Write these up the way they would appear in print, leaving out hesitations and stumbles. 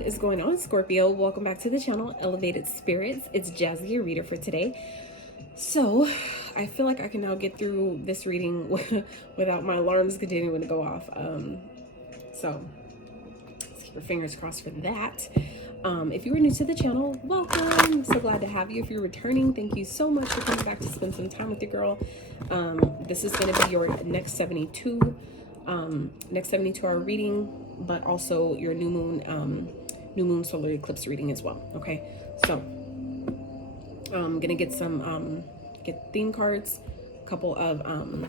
What is going on, Scorpio? Welcome back to the channel, Elevated Spirits. It's Jazi, your reader for today. So I feel like I can now get through this reading without my alarms continuing to go off. So let's keep our fingers crossed for that. If you are new to the channel, welcome. I'm so glad to have you. If you're returning, thank you so much for coming back to spend some time with your girl. This is going to be your next 72 hour reading, but also your new moon solar eclipse reading as well. Okay, so I'm gonna get some get theme cards, a couple of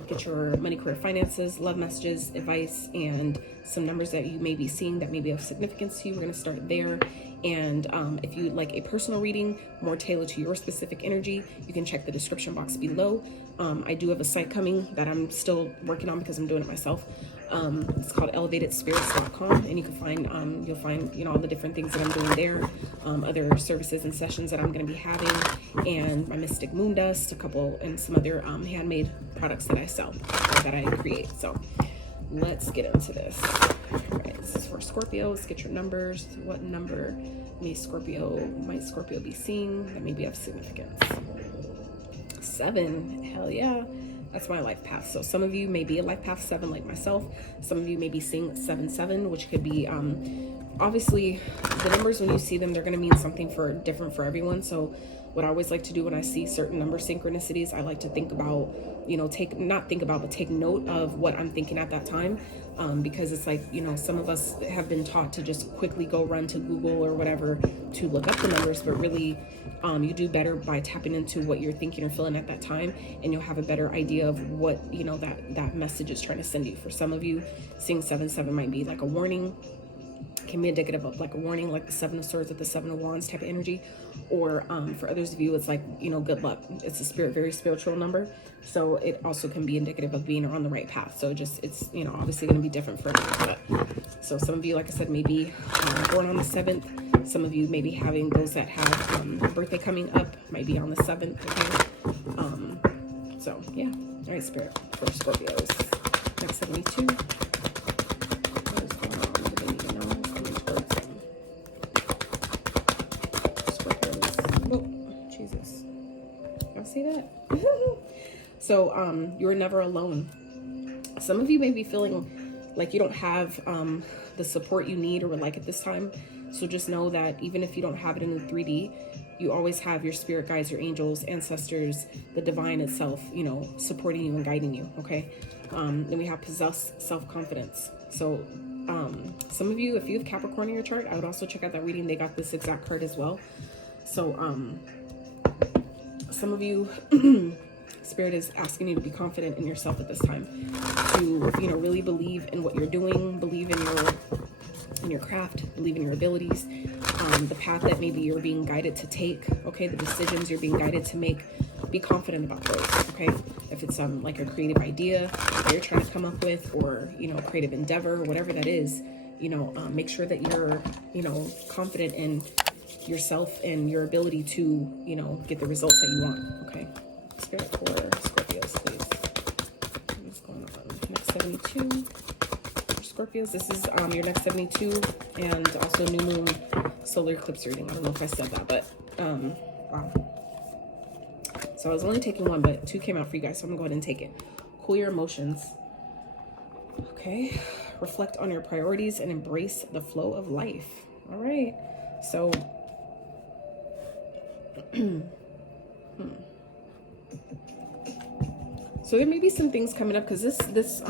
get your money, career, finances, love messages, advice, and some numbers that you may be seeing that may be of significance to you. We're gonna start there. And if you'd like a personal reading more tailored to your specific energy, you can check the description box below. I do have a site coming that I'm still working on because I'm doing it myself. It's called elevatedspirits.com, and you can find you'll find, you know, all the different things that I'm doing there, other services and sessions that I'm going to be having, and my mystic moon dust, a couple, and some other handmade products that I sell, that I create. So let's get into this. All right, this is for Scorpio. Let's get your numbers. What number might Scorpio be seeing that may be of significance? 7. Hell yeah. That's my life path. So some of you may be a life path 7 like myself. Some of you may be seeing 7-7, which could be obviously the numbers, when you see them, they're going to mean something different for everyone. So what I always like to do when I see certain number synchronicities, I like to think about, you know, take note of what I'm thinking at that time, because it's like, you know, some of us have been taught to just quickly go run to Google or whatever to look up the numbers, but really you do better by tapping into what you're thinking or feeling at that time, and you'll have a better idea of what, you know, that message is trying to send you. For some of you, seeing 7-7 might be like a warning, can be indicative of like a warning, like the 7 of Swords with the 7 of Wands type of energy. Or for others of you, it's like, you know, good luck. It's a very spiritual number, so it also can be indicative of being on the right path. So it's, you know, obviously going to be different for everyone. But so some of you, like I said, maybe born on the 7th. Some of you may be having those that have a birthday coming up, might be on the 7th. Okay. So yeah. All right, Spirit, for Scorpios, next 72. See that? So you're never alone. Some of you may be feeling like you don't have the support you need or would like at this time. So just know that even if you don't have it in the 3D, you always have your spirit guides, your angels, ancestors, the divine itself, you know, supporting you and guiding you. Okay. Then we have possess, self-confidence. So some of you, if you have Capricorn in your chart, I would also check out that reading. They got this exact card as well. So some of you, Spirit is asking you to be confident in yourself at this time, to, you know, really believe in what you're doing, believe in your craft, believe in your abilities, the path that maybe you're being guided to take. Okay, the decisions you're being guided to make, be confident about those. Okay, if it's like a creative idea that you're trying to come up with, or, you know, creative endeavor, whatever that is, you know, make sure that you're, you know, confident in yourself and your ability to, you know, get the results that you want. Okay, Spirit for Scorpios, please. What's going on? Next 72 for Scorpios. This is your next 72, and also new moon solar eclipse reading. I don't know if I said that, but wow. So I was only taking one, but 2 came out for you guys, so I'm gonna go ahead and take it. Cool your emotions. Okay, reflect on your priorities and embrace the flow of life. All right, so so there may be some things coming up, because this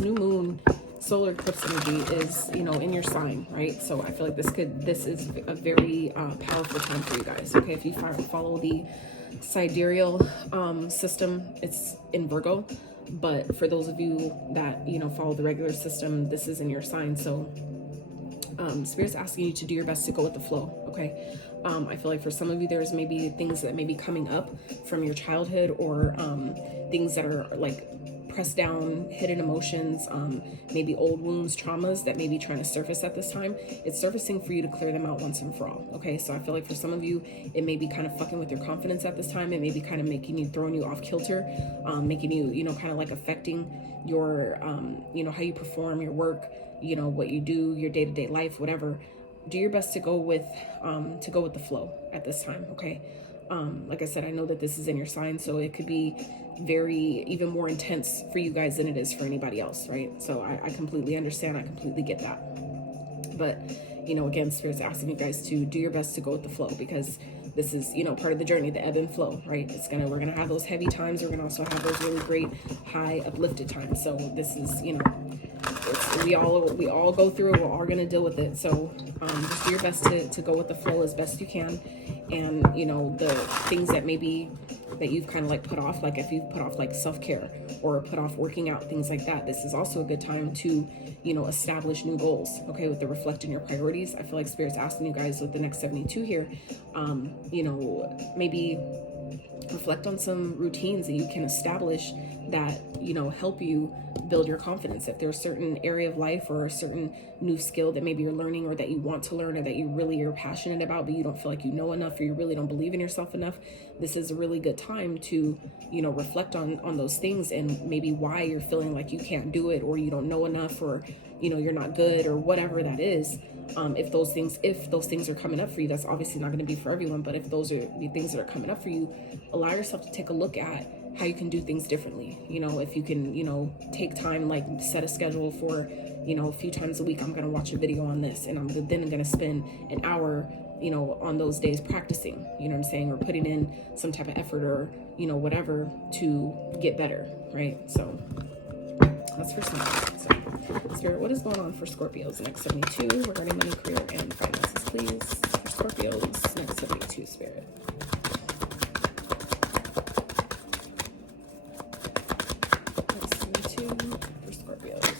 new moon solar eclipse energy is, you know, in your sign, right? So I feel like this is a very powerful time for you guys. Okay, if you follow the sidereal system, it's in Virgo, but for those of you that, you know, follow the regular system, this is in your sign. So Spirit's asking you to do your best to go with the flow. Okay, I feel like for some of you, there's maybe things that may be coming up from your childhood, or things that are like pressed down, hidden emotions, maybe old wounds, traumas that may be trying to surface at this time. It's surfacing for you to clear them out once and for all. Okay, so I feel like for some of you, it may be kind of fucking with your confidence at this time. It may be kind of throwing you off kilter, making you, you know, kind of like affecting your, you know, how you perform your work, you know, what you do, your day-to-day life, whatever. do your best to go with the flow at this time, okay? Like I said, I know that this is in your sign, so it could be even more intense for you guys than it is for anybody else, right? So I completely understand. I completely get that. But, you know, again, Spirit's asking you guys to do your best to go with the flow, because this is, you know, part of the journey, the ebb and flow, right? We're gonna have those heavy times. We're gonna also have those really great, high, uplifted times. So this is, you know, we all go through it. We're all gonna deal with it. So just do your best to go with the flow as best you can. And, you know, the things that maybe that you've kind of like put off, like if you've put off like self-care or put off working out, things like that, this is also a good time to, you know, establish new goals, okay, with the reflecting your priorities. I feel like Spirit's asking you guys with the next 72 here, you know, maybe reflect on some routines that you can establish that, you know, help you build your confidence. If there's a certain area of life or a certain new skill that maybe you're learning or that you want to learn or that you really are passionate about, but you don't feel like you know enough or you really don't believe in yourself enough, this is a really good time to, you know, reflect on those things and maybe why you're feeling like you can't do it or you don't know enough or, you know, you're not good or whatever that is. If those things are coming up for you, that's obviously not going to be for everyone, but if those are the things that are coming up for you, allow yourself to take a look at how you can do things differently. You know, if you can, you know, take time, like set a schedule for, you know, a few times a week, I'm going to watch a video on this and I'm then going to spend an hour, you know, on those days practicing, you know what I'm saying, or putting in some type of effort or, you know, whatever to get better, right? So that's for some. So, Spirit, what is going on for Scorpios next 72 regarding money, career, and finances, please? For Scorpios next 72, Spirit. Next 72 for Scorpios.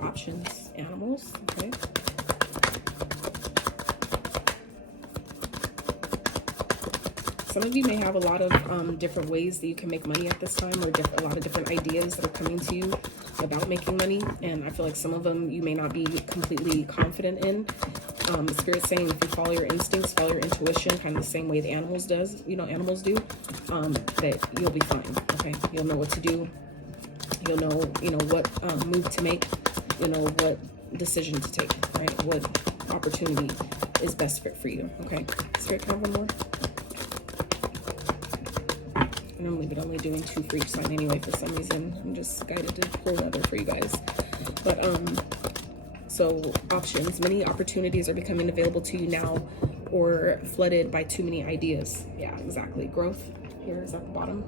Options, animals, okay. Some of you may have a lot of different ways that you can make money at this time, or a lot of different ideas that are coming to you about making money. And I feel like some of them you may not be completely confident in. Spirit's saying if you follow your instincts, follow your intuition, kind of the same way the animals do, that you'll be fine. Okay, you'll know what to do. You'll know, you know, what move to make. You know what decision to take. Right, what opportunity is best fit for you. Okay, Spirit, can I have one more? I normally but only doing 2 for each sign anyway. For some reason, I'm just guided to pull another for you guys. But so options, many opportunities are becoming available to you now, or flooded by too many ideas. Yeah, exactly. Growth here is at the bottom.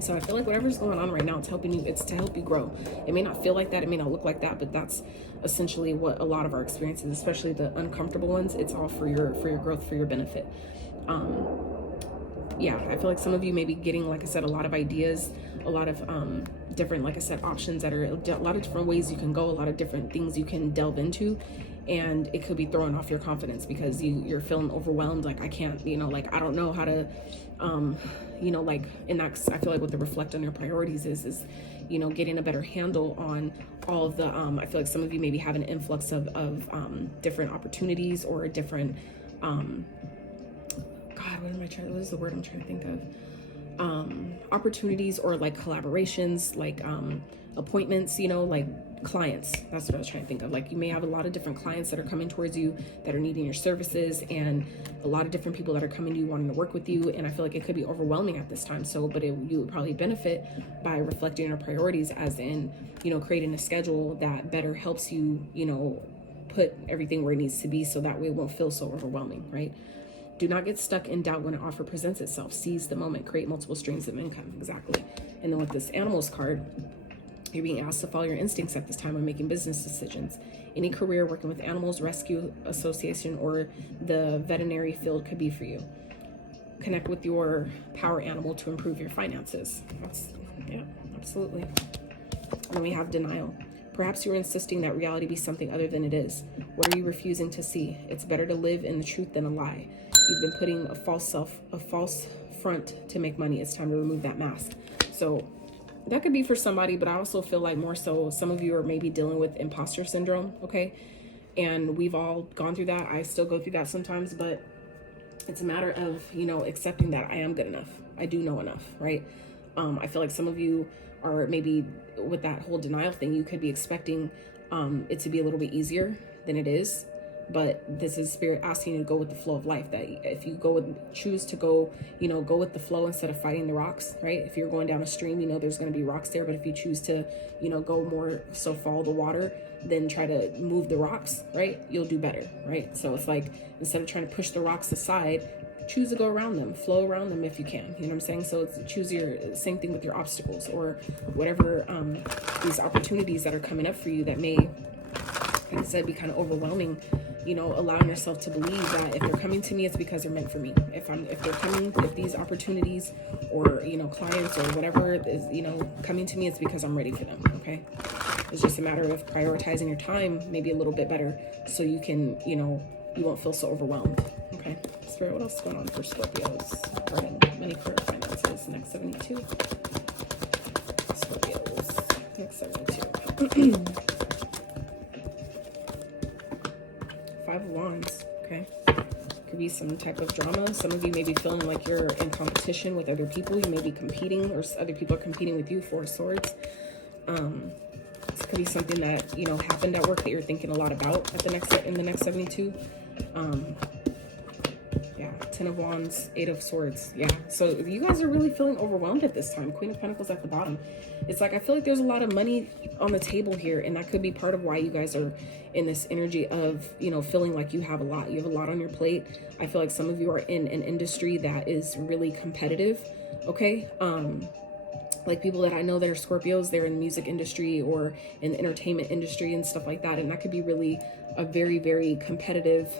So I feel like whatever's going on right now, it's helping you. It's to help you grow. It may not feel like that. It may not look like that, but that's essentially what a lot of our experiences, especially the uncomfortable ones, it's all for your growth, for your benefit. Yeah, I feel like some of you may be getting, like I said, a lot of ideas, a lot of different, like I said, options that are a lot of different ways you can go, a lot of different things you can delve into, and it could be throwing off your confidence because you're feeling overwhelmed, like I can't, you know, like I don't know how to, you know, like, and that's, I feel like what the reflect on your priorities is, you know, getting a better handle on all of the, I feel like some of you maybe have an influx of different opportunities or a different, what is the word I'm trying to think of? Opportunities or like collaborations, like appointments, you know, like clients. That's what I was trying to think of. Like you may have a lot of different clients that are coming towards you that are needing your services, and a lot of different people that are coming to you wanting to work with you. And I feel like it could be overwhelming at this time. So, but you would probably benefit by reflecting your priorities, as in, you know, creating a schedule that better helps you, you know, put everything where it needs to be, so that way it won't feel so overwhelming, right? Do not get stuck in doubt when an offer presents itself. Seize the moment. Create multiple streams of income. Exactly. And then with this animals card, you're being asked to follow your instincts at this time when making business decisions. Any career working with animals, rescue association, or the veterinary field could be for you. Connect with your power animal to improve your finances. Yeah, absolutely. And then we have denial. Perhaps you're insisting that reality be something other than it is. What are you refusing to see? It's better to live in the truth than a lie. You've been putting a false front to make money. It's time to remove that mask. So that could be for somebody, but I also feel like more so some of you are maybe dealing with imposter syndrome, okay? And we've all gone through that. I still go through that sometimes, but it's a matter of, you know, accepting that I am good enough. I do know enough, right? I feel like some of you are maybe with that whole denial thing, you could be expecting it to be a little bit easier than it is. But this is spirit asking you to go with the flow of life, that if you choose to go, go with the flow instead of fighting the rocks, right? If you're going down a stream, there's going to be rocks there, but if you choose to, go more so follow the water, then try to move the rocks, right? You'll do better, right? So it's like, instead of trying to push the rocks aside, choose to go around them, flow around them if you can, you know what I'm saying? So it's choose your, same thing with your obstacles or whatever, these opportunities that are coming up for you that may, like I said, be kind of overwhelming. Allowing yourself to believe that if they're coming to me, it's because they're meant for me. If these opportunities or, clients or whatever is, coming to me, it's because I'm ready for them. Okay. It's just a matter of prioritizing your time, maybe a little bit better, so you can, you won't feel so overwhelmed. Okay. Spirit, what else is going on for Scorpios regarding money, career, finances, next 72? Scorpios, next 72. Five of Wands, okay? Could be some type of drama. Some of you may be feeling like you're in competition with other people. You may be competing, or other people are competing with you. Four of Swords. This could be something that, happened at work that you're thinking a lot about in the next 72. Yeah, 10 of Wands, 8 of Swords. Yeah, so you guys are really feeling overwhelmed at this time. Queen of Pentacles at the bottom. It's like, I feel like there's a lot of money on the table here, and that could be part of why you guys are in this energy of, feeling like you have a lot. You have a lot on your plate. I feel like some of you are in an industry that is really competitive, okay? Like people that I know that are Scorpios, they're in the music industry or in the entertainment industry and stuff like that, and that could be really a very, very competitive,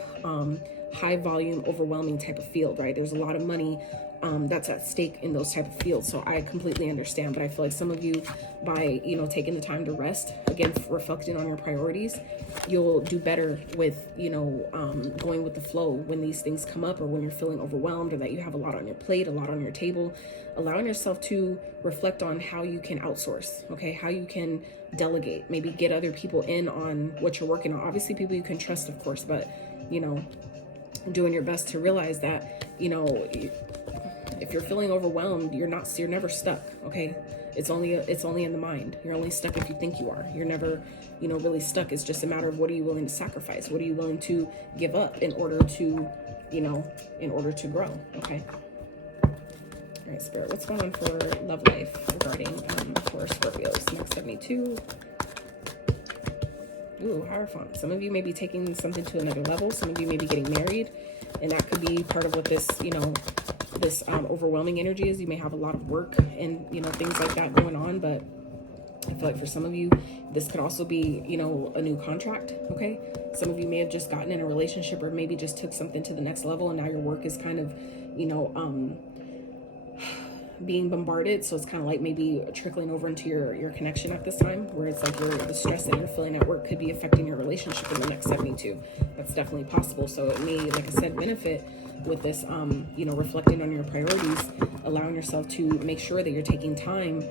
high volume, overwhelming type of field, right? There's a lot of money that's at stake in those type of fields. So I completely understand, but I feel like some of you, by, taking the time to rest, again, reflecting on your priorities, you'll do better with, going with the flow when these things come up, or when you're feeling overwhelmed, or that you have a lot on your plate, a lot on your table, allowing yourself to reflect on how you can outsource, okay? How you can delegate, maybe get other people in on what you're working on. Obviously people you can trust, of course, but, doing your best to realize that, if you're feeling overwhelmed, you're never stuck, okay? It's only in the mind. You're only stuck if you think you are. You're never, really stuck. It's just a matter of what are you willing to sacrifice? What are you willing to give up in order to, grow, okay? All right, Spirit, what's going on for love life regarding for Scorpios? Next 72. Ooh, Hierophant. Some of you may be taking something to another level. Some of you may be getting married, and that could be part of what this, this overwhelming energy is. You may have a lot of work and, things like that going on, but I feel like for some of you, this could also be, a new contract, okay? Some of you may have just gotten in a relationship, or maybe just took something to the next level, and now your work is kind of, being bombarded. So it's kind of like maybe trickling over into your connection at this time, where it's like the stress that you're feeling at work could be affecting your relationship in the next 72. That's definitely possible. So it may, like I said, benefit with this, reflecting on your priorities, allowing yourself to make sure that you're taking time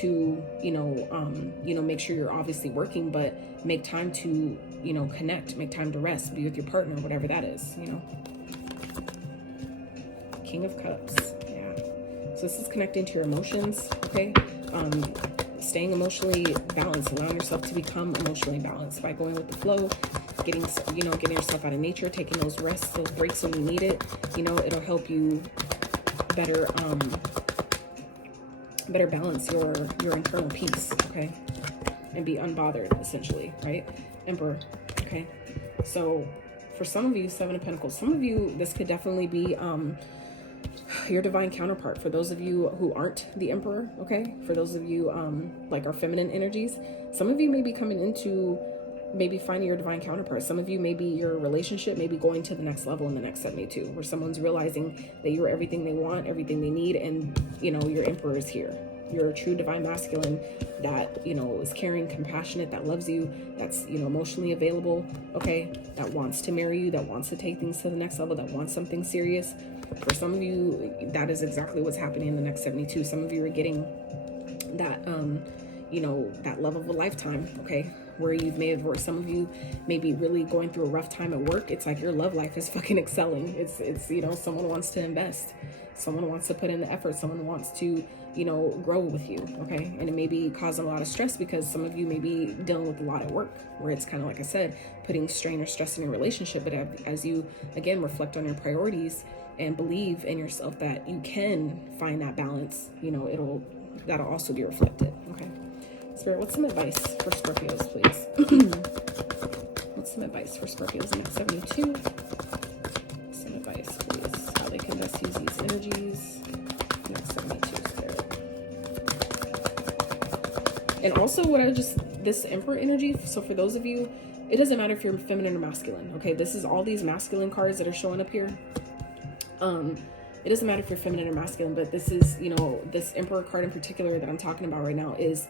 to, make sure you're obviously working, but make time to, connect, make time to rest, be with your partner, whatever that is, King of Cups. So this is connecting to your emotions, okay? Staying emotionally balanced, allowing yourself to become emotionally balanced by going with the flow, getting yourself out of nature, taking those rests, those breaks when you need it. It'll help you better, better balance your internal peace, okay? And be unbothered, essentially, right? Emperor, okay? So for some of you, Seven of Pentacles, some of you, this could definitely be, your divine counterpart. For those of you who aren't the Emperor, okay? For those of you like our feminine energies, some of you may be coming into maybe finding your divine counterpart. Some of you, maybe your relationship may be going to the next level in the next 72, where someone's realizing that you're everything they want, everything they need, and your Emperor is here. You're a true divine masculine that, is caring, compassionate, that loves you, that's, emotionally available, okay? That wants to marry you, that wants to take things to the next level, that wants something serious. For some of you, that is exactly what's happening in the next 72. Some of you are getting that, that love of a lifetime, okay? where you've made, or some of you may be really going through a rough time at work. It's like your love life is fucking excelling. It's you know, someone wants to invest, someone wants to put in the effort, someone wants to, you know, grow with you, okay? And it may be causing a lot of stress because some of you may be dealing with a lot at work, where it's kind of, like I said, putting strain or stress in your relationship. But as you, again, reflect on your priorities and believe in yourself that you can find that balance, you know, that'll also be reflected, okay? Spirit, what's some advice for Scorpios, please? What's some advice for Scorpios in next 72? Some advice, please. How they can best use these energies. Next 72, Spirit. And also this Emperor energy, so for those of you, it doesn't matter if you're feminine or masculine, okay? This is all these masculine cards that are showing up here. It doesn't matter if you're feminine or masculine, but this is, you know, this Emperor card in particular that I'm talking about right now is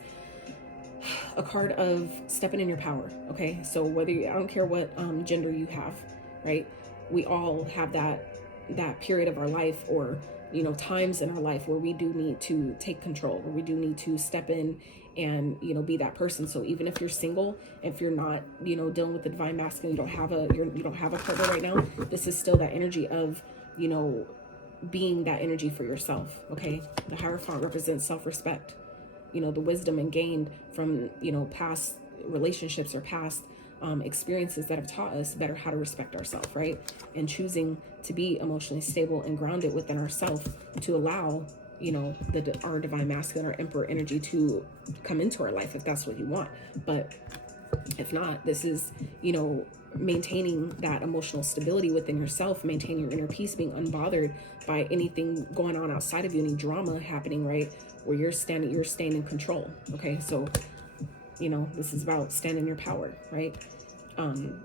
a card of stepping in your power, okay? So whether I don't care what gender you have, right? We all have that period of our life, or, you know, times in our life where we do need to take control, where we do need to step in and, you know, be that person. So even if you're single, if you're not, you know, dealing with the divine masculine, you don't have a partner right now, this is still that energy of, you know, being that energy for yourself, okay? The Hierophant represents self-respect, you know, the wisdom and gained from, you know, past relationships or past experiences that have taught us better how to respect ourselves, right? And choosing to be emotionally stable and grounded within ourselves to allow, you know, our divine masculine or Emperor energy to come into our life if that's what you want. But if not, this is, you know, maintaining that emotional stability within yourself, maintaining your inner peace, being unbothered by anything going on outside of you, any drama happening, right? Where you're staying in control, okay? So, you know, this is about standing in your power, right?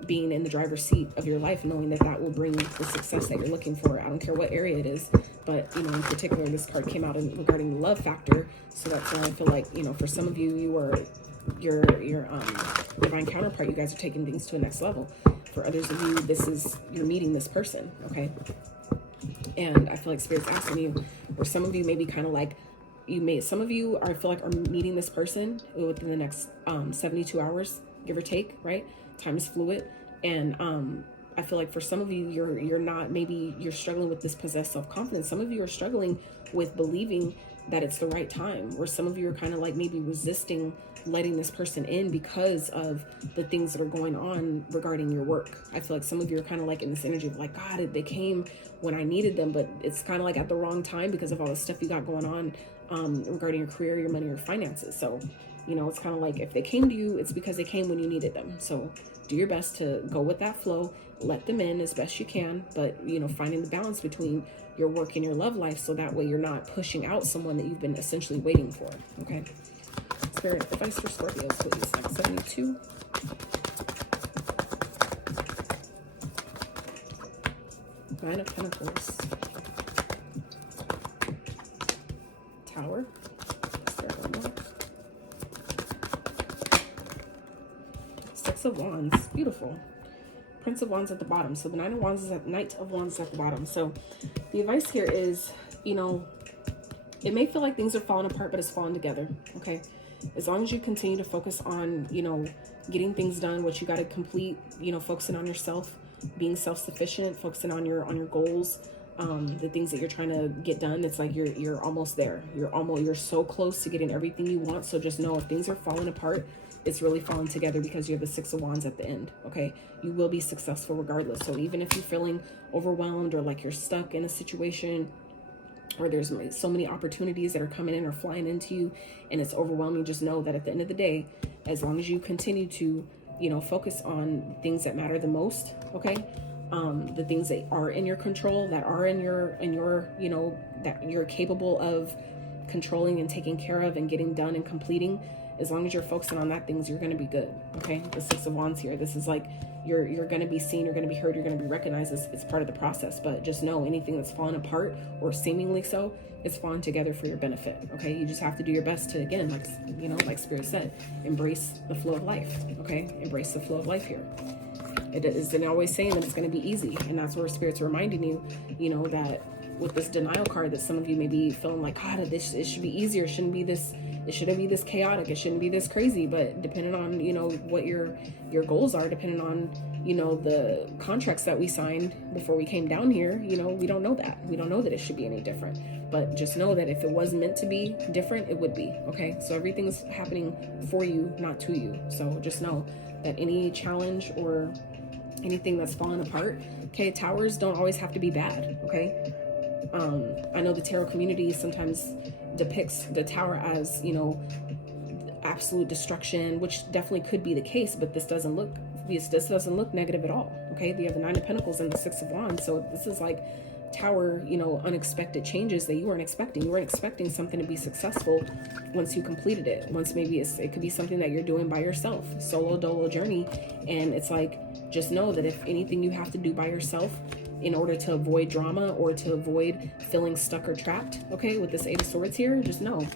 Being in the driver's seat of your life, knowing that will bring the success that you're looking for. I don't care what area it is, but, you know, in particular, this card came out regarding the love factor. So that's why I feel like, you know, for some of you, your divine counterpart, you guys are taking things to a next level. For others of you, you're meeting this person, okay? And I feel like Spirit's asking you, or some of you may be kind of like, some of you I feel like are meeting this person within the next 72 hours, give or take, right? Time is fluid. And I feel like for some of you, you're struggling with this possessed self-confidence. Some of you are struggling with believing that it's the right time, or some of you are kind of like maybe resisting letting this person in because of the things that are going on regarding your work. I feel like some of you are kind of like in this energy of like, God, they came when I needed them, but it's kind of like at the wrong time because of all the stuff you got going on regarding your career, your money, your finances. So, you know, it's kind of like if they came to you, it's because they came when you needed them. So do your best to go with that flow, let them in as best you can, but, you know, finding the balance between your work and your love life, so that way you're not pushing out someone that you've been essentially waiting for, okay? Spirit, advice for Scorpios, please. Next 72. Nine of Pentacles. Tower. Spirit, one more. Six of Wands. Beautiful. Prince of Wands at the bottom. So the Knight of Wands is at the bottom. So the advice here is, you know, it may feel like things are falling apart, but it's falling together, okay? As long as you continue to focus on, you know, getting things done, what you got to complete, you know, focusing on yourself, being self-sufficient, focusing on your goals, the things that you're trying to get done. It's like you're almost there. You're so close to getting everything you want. So just know if things are falling apart, it's really falling together because you have the Six of Wands at the end, okay? You will be successful regardless. So even if you're feeling overwhelmed or like you're stuck in a situation, or there's so many opportunities that are coming in or flying into you and it's overwhelming, just know that at the end of the day, as long as you continue to, you know, focus on things that matter the most, okay? The things that are in your control, that are in your, you know, that you're capable of controlling and taking care of and getting done and completing, as long as you're focusing on that, things, you're going to be good, okay? The Six of Wands here, this is like, you're going to be seen, you're going to be heard, you're going to be recognized. It's part of the process, but just know anything that's falling apart or seemingly so, it's falling together for your benefit, okay? You just have to do your best to, again, like, you know, like Spirit said, embrace the flow of life, okay? Embrace the flow of life here. It isn't always saying that it's going to be easy, and that's where Spirit's reminding you, you know, that with this denial card, that some of you may be feeling like, God, it should be easier. It shouldn't be this chaotic. It shouldn't be this crazy. But depending on, you know, what your goals are, depending on, you know, the contracts that we signed before we came down here, you know, we don't know that. We don't know that it should be any different. But just know that if it was meant to be different, it would be, okay? So everything's happening for you, not to you. So just know that any challenge or anything that's falling apart, okay, towers don't always have to be bad, okay? I know the tarot community sometimes depicts the tower as, you know, absolute destruction, which definitely could be the case, but this doesn't look negative at all, okay? We have the Nine of Pentacles and the Six of Wands, so this is like tower, you know, unexpected changes that you weren't expecting. You weren't expecting something to be successful once you completed it. Once maybe it could be something that you're doing by yourself, solo dolo journey, and it's like, just know that if anything you have to do by yourself in order to avoid drama or to avoid feeling stuck or trapped, okay, with this Eight of Swords here, just know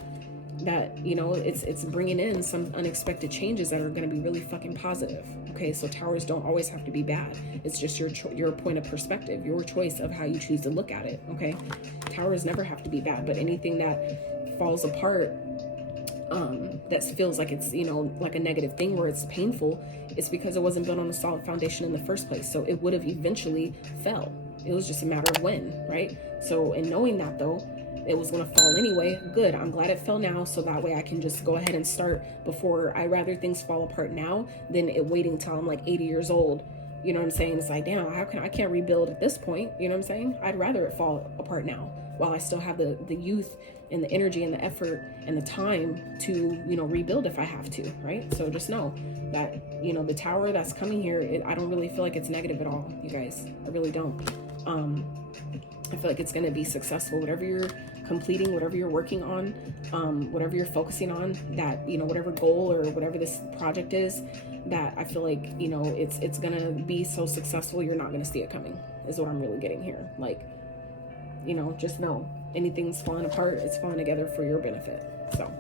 that, you know, it's bringing in some unexpected changes that are going to be really fucking positive, okay? So towers don't always have to be bad. It's just your point of perspective, your choice of how you choose to look at it, okay? Towers never have to be bad, but anything that falls apart, that feels like it's, you know, like a negative thing where it's painful, it's because it wasn't built on a solid foundation in the first place. So it would have eventually fell. It was just a matter of when, right? So in knowing that, though, it was going to fall anyway, good. I'm glad it fell now, so that way I can just go ahead and start before. I rather things fall apart now than it waiting till I'm like 80 years old. You know what I'm saying? It's like, damn, I can't rebuild at this point. You know what I'm saying? I'd rather it fall apart now while I still have the youth and the energy and the effort and the time to, you know, rebuild if I have to, right? So just know that, you know, the tower that's coming here, I don't really feel like it's negative at all, you guys. I really don't. I feel like it's going to be successful. Whatever you're completing, whatever you're working on, whatever you're focusing on, that, you know, whatever goal or whatever this project is, that I feel like, you know, it's going to be so successful, you're not going to see it coming, is what I'm really getting here. Like, you know, just know anything's falling apart, it's falling together for your benefit. So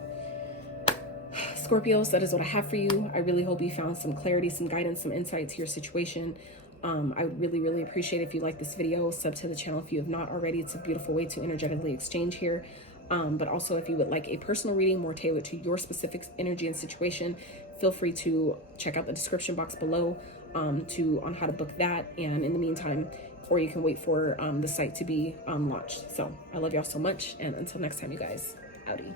Scorpios, that is what I have for you. I really hope you found some clarity, some guidance, some insight to your situation. I would really appreciate if you like this video. Sub to the channel if you have not already. It's a beautiful way to energetically exchange here. But also, if you would like a personal reading more tailored to your specific energy and situation, feel free to check out the description box below on how to book that. And in the meantime, or you can wait for the site to be launched. So I love y'all so much, and until next time, you guys, howdy.